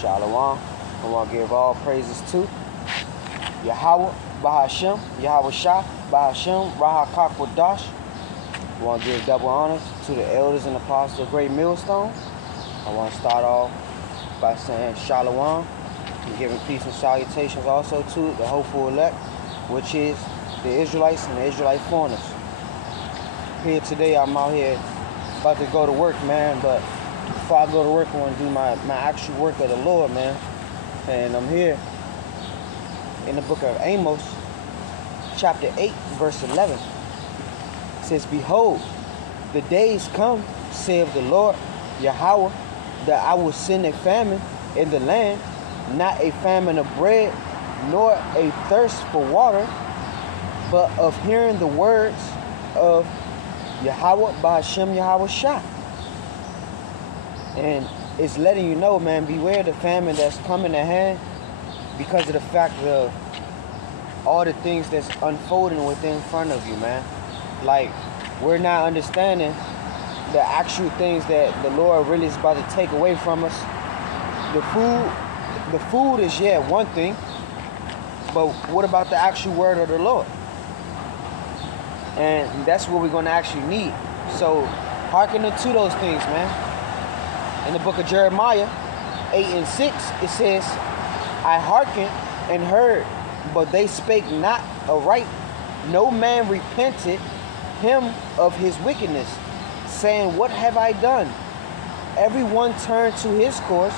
Shalom. I want to give all praises to Yahawah, bahasham, YAHAWASHI, bahasham, Rahakwadash. I want to give double honors to the elders and apostles of Great Millstone. I want to start off by saying Shalom and giving peace and salutations also to the hopeful elect, which is the Israelites and the Israelite foreigners. Here today, I'm out here about to go to work, man, but before I go to work, I want to do my actual work of the Lord, man. And I'm here in the book of Amos, chapter 8, verse 11. It says, "Behold, the days come, saith the Lord Yahawah, that I will send a famine in the land, not a famine of bread, nor a thirst for water, but of hearing the words of Yahawah, bahasham, YAHAWASHI." And it's letting you know, man, beware the famine that's coming at hand because of the fact of all the things that's unfolding within front of you, man. Like, we're not understanding the actual things that the Lord really is about to take away from us. The food is, yeah, one thing, but what about the actual word of the Lord? And that's what we're going to actually need. So hearken to those things, man. In the book of Jeremiah 8 and 6, it says, "I hearkened and heard, but they spake not aright. No man repented him of his wickedness, saying, What have I done? Every one turned to his course,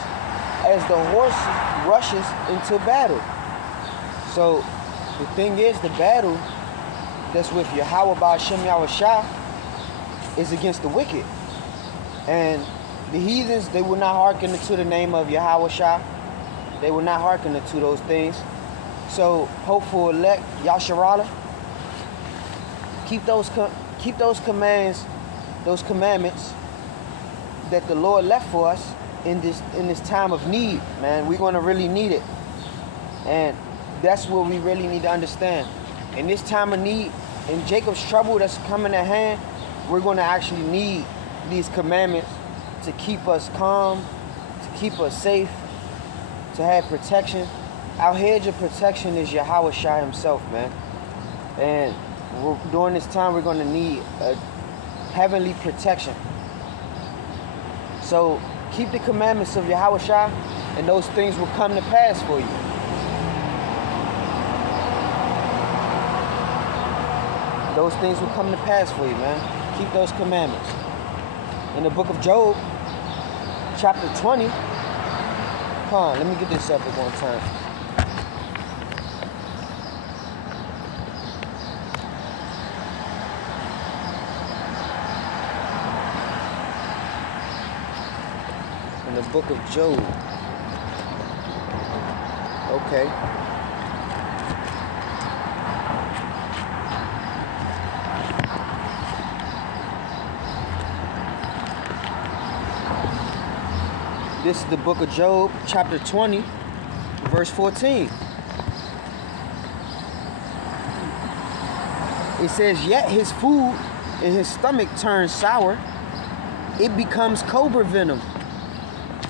as the horse rushes into battle." So the thing is, the battle that's with Yahawah, bahasham, YAHAWASHI is against the wicked. And the heathens, they will not hearken to the name of YAHAWASHI. They will not hearken to those things. So, hopeful elect, Yasharala, keep those commands, those commandments that the Lord left for us in this time of need, man. We're going to really need it. And that's what we really need to understand. In this time of need, in Jacob's trouble that's coming at hand, we're going to actually need these commandments to keep us calm, to keep us safe, to have protection. Our hedge of protection is YAHAWASHI himself, man. And during this time, we're going to need a heavenly protection. So keep the commandments of YAHAWASHI, and those things will come to pass for you. Those things will come to pass for you, man. Keep those commandments. In the book of Job, chapter 20. Come on, let me get this up at one time. In the book of Job. Okay. This is the book of Job, chapter 20, verse 14. It says, "Yet his food in his stomach turns sour. It becomes cobra venom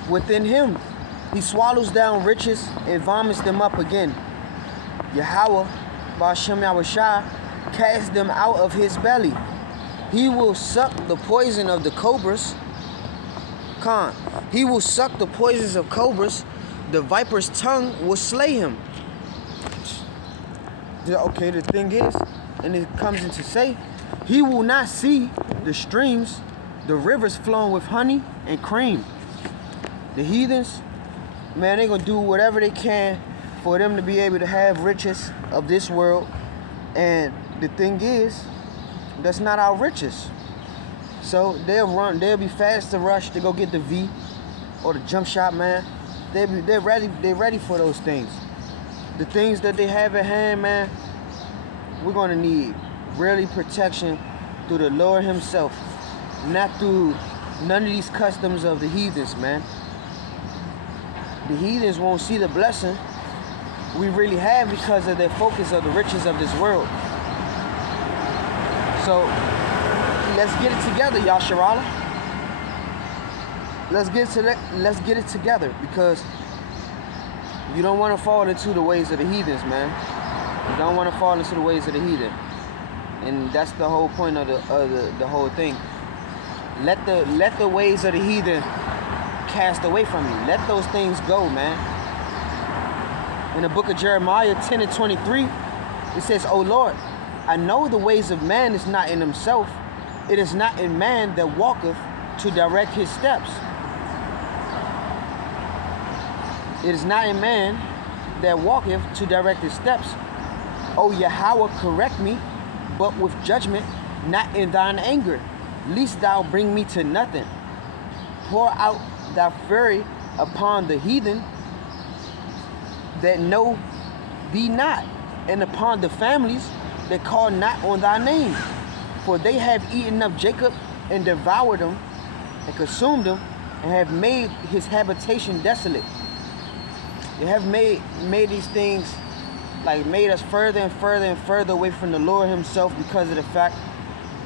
within him. He swallows down riches and vomits them up again. Yahawah, bahasham, YAHAWASHI, casts them out of his belly. He will suck the poison of the cobras. He will suck the poisons of cobras. The viper's tongue will slay him." Okay, the thing is, and it comes into say, "He will not see the streams, the rivers flowing with honey and cream." The heathens, man, they're going to do whatever they can for them to be able to have riches of this world. And the thing is, that's not our riches. So they'll be fast to rush to go get the V or the jump shot, man. They're ready for those things. The things that they have at hand, man, we're gonna need really protection through the Lord himself, not through none of these customs of the heathens, man. The heathens won't see the blessing we really have because of their focus of the riches of this world. So let's get it together, Yasharala. Let's get it together, because You don't want to fall into the ways of the heathens, man. You don't want to fall into the ways of the heathen. And that's the whole point of the whole thing. Let the ways of the heathen cast away from you. Let those things go, man. In the book of Jeremiah 10 and 23, it says, "O Lord, I know the ways of man is not in himself. It is not in man that walketh to direct his steps." It is not in man that walketh to direct his steps. O Yahweh, correct me, but with judgment, not in thine anger, lest thou bring me to nothing. Pour out thy fury upon the heathen that know thee not, and upon the families that call not on thy name. For they have eaten up Jacob and devoured him and consumed him, and have made his habitation desolate. They have made these things, like made us further and further and further away from the Lord himself, because of the fact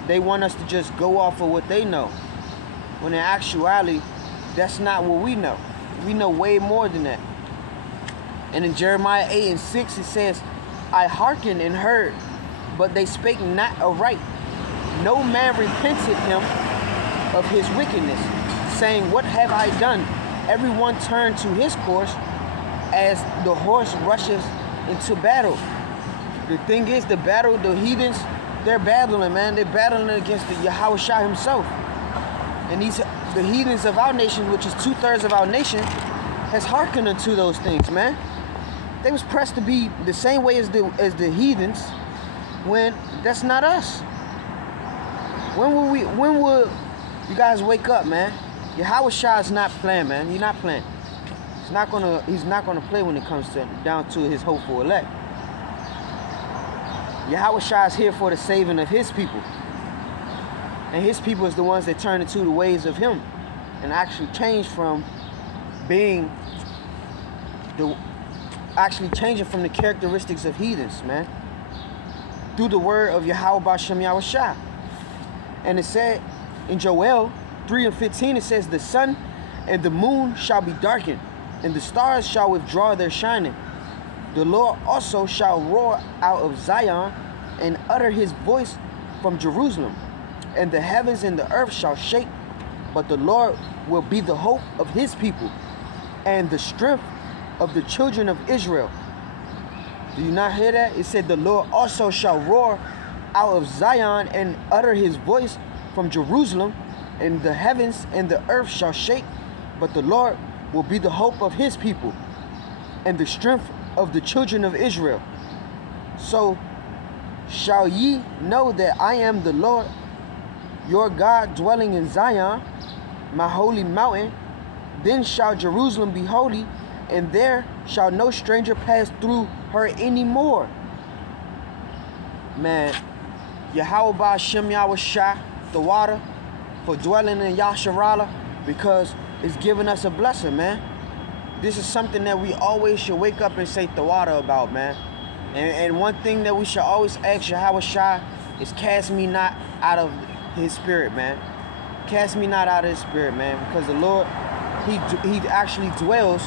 they want us to just go off of what they know. When in actuality, that's not what we know. We know way more than that. And in Jeremiah 8 and 6, it says, "I hearkened and heard, but they spake not aright. No man repented him of his wickedness, saying, What have I done? Everyone turned to his course, as the horse rushes into battle." The thing is, the heathens, they're battling, man. They're battling against the YAHAWASHI himself. And the heathens of our nation, which is 2/3 of our nation, has hearkened unto those things, man. They was pressed to be the same way as the heathens, when that's not us. When will you guys wake up, man? YAHAWASHI is not playing, man. He's not playing. He's not gonna play when it comes down to his hopeful elect. YAHAWASHI is here for the saving of his people. And his people is the ones that turn into the ways of him and actually change from being changing from the characteristics of heathens, man. Through the word of Yahweh bahasham Yahawashi. And it said in Joel 3 and 15, it says, "The sun and the moon shall be darkened, and the stars shall withdraw their shining. The Lord also shall roar out of Zion, and utter his voice from Jerusalem. And the heavens and the earth shall shake, but the Lord will be the hope of his people, and the strength of the children of Israel." Do you not hear that? It said, "The Lord also shall roar out of Zion, and utter his voice from Jerusalem, and the heavens and the earth shall shake, but the Lord will be the hope of his people, and the strength of the children of Israel. So shall ye know that I am the Lord, your God, dwelling in Zion, my holy mountain. Then shall Jerusalem be holy, and there shall no stranger pass through her anymore." Man, Yahweh bahasham Yahawashi, the water, for dwelling in Yasharala, because it's giving us a blessing, man. This is something that we always should wake up and say the water about, man. And one thing that we should always ask Yahawashi is, cast me not out of his spirit, man. Cast me not out of his spirit, man. Because the Lord, he actually dwells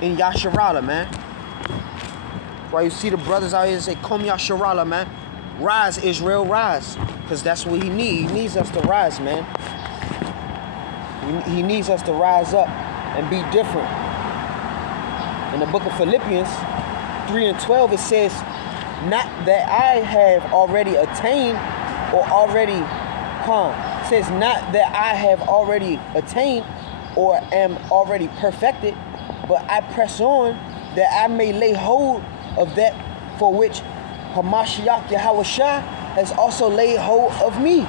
in Yasharala, man. Why you see the brothers out here say, "Come Yasharala, man. Rise, Israel, rise." Because that's what he needs. He needs us to rise, man. He needs us to rise up and be different. In the book of Philippians 3 and 12, it says, "Not that I have already attained or already come." It says, "Not that I have already attained or am already perfected, but I press on that I may lay hold of that for which Hamashiach Yahawashi has also laid hold of me."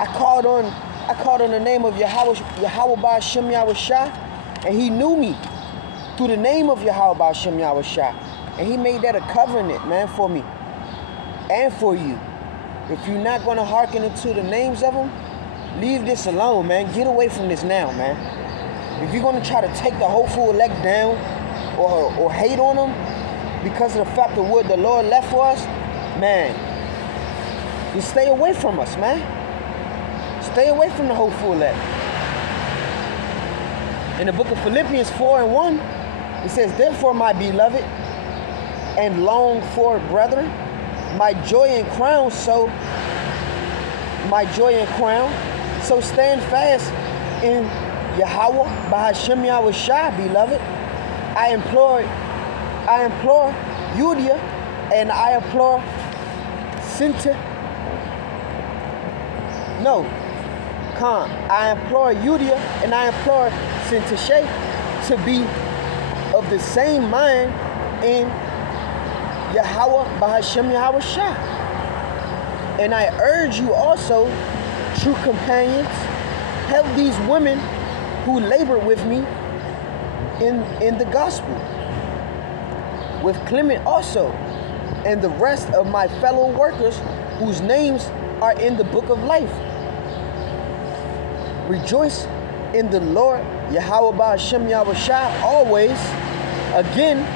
I called on the name of Yahweh bahasham Yahawashi, and he knew me through the name of Yahweh bahasham Yahawashi. And he made that a covenant, man, for me and for you. If you're not going to hearken into the names of them, leave this alone, man. Get away from this now, man. If you're going to try to take the hopeful elect down or hate on them because of the fact of what the Lord left for us, man, just stay away from us, man. Stay away from the hopeful elect. In the book of Philippians 4 and 1, It says, therefore, my beloved and longed for brethren, my joy and crown, so stand fast in Yahawah, bahasham YAHAWASHI, beloved. I implore Yudia, and I implore I implore Yudia and I implore Sintashe to be of the same mind in Yahawah, bahasham YAHAWASHI. And I urge you also, true companions, help these women who labor with me in the gospel, with Clement also, and the rest of my fellow workers whose names are in the book of life. Rejoice in the Lord, Yahawah, bahasham YAHAWASHI, always. Again,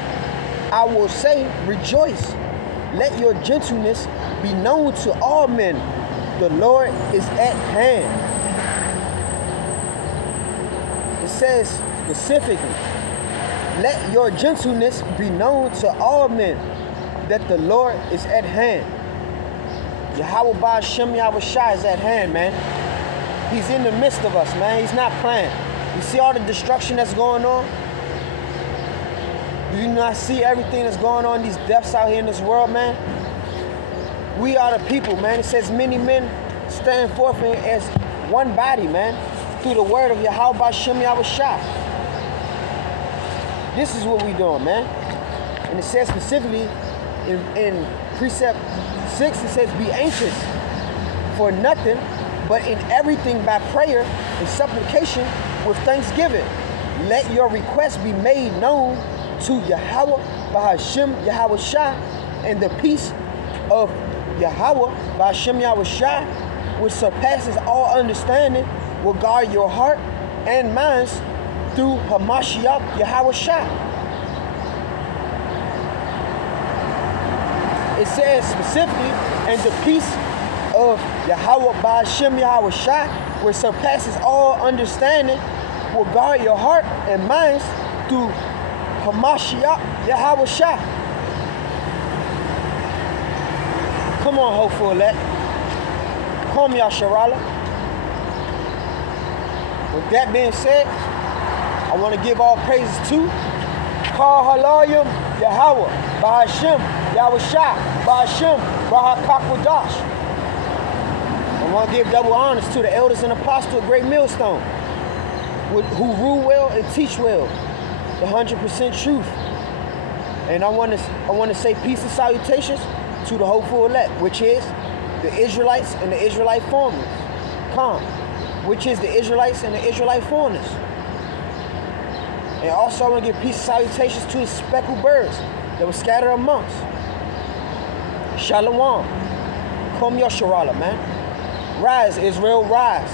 I will say, rejoice. Let your gentleness be known to all men. The Lord is at hand. It says specifically, let your gentleness be known to all men, that the Lord is at hand. Yahawah, bahasham YAHAWASHI is at hand, man. He's in the midst of us, man. He's not playing. You see all the destruction that's going on? Do you not see everything that's going on, these deaths out here in this world, man? We are the people, man. It says many men stand forth as one body, man, through the word of Yahawah, bahasham YAHAWASHI. This is what we doing, man. And it says specifically in precept 6, it says, be anxious for nothing, but in everything by prayer and supplication with thanksgiving. Let your requests be made known to Yahawah, bahasham YAHAWASHI, and the peace of Yahawah, bahasham YAHAWASHI, which surpasses all understanding, will guard your heart and minds through Hamashiach YAHAWASHI. It says specifically, and the peace of Yahawah, bahasham YAHAWASHI, which surpasses all understanding, will guard your heart and minds through Hamashiach YAHAWASHI. Come on, hopeful elect. Come, Yasharala. With that being said, I want to give all praises to Kal Halalyam la YAHAWAH, bahasham YAHAWASHI, bahasham Barakakwadash. I want to give double honors to the elders and apostles of Great Millstone, who rule well and teach well, the 100% truth. And I want to say peace and salutations to the hopeful elect, which is the Israelites and the Israelite foreigners. Which is the Israelites and the Israelite foreigners. And also I want to give peace and salutations to the speckled birds that were scattered amongst. Shalom. Kom Yasharala, man. Rise, Israel, rise.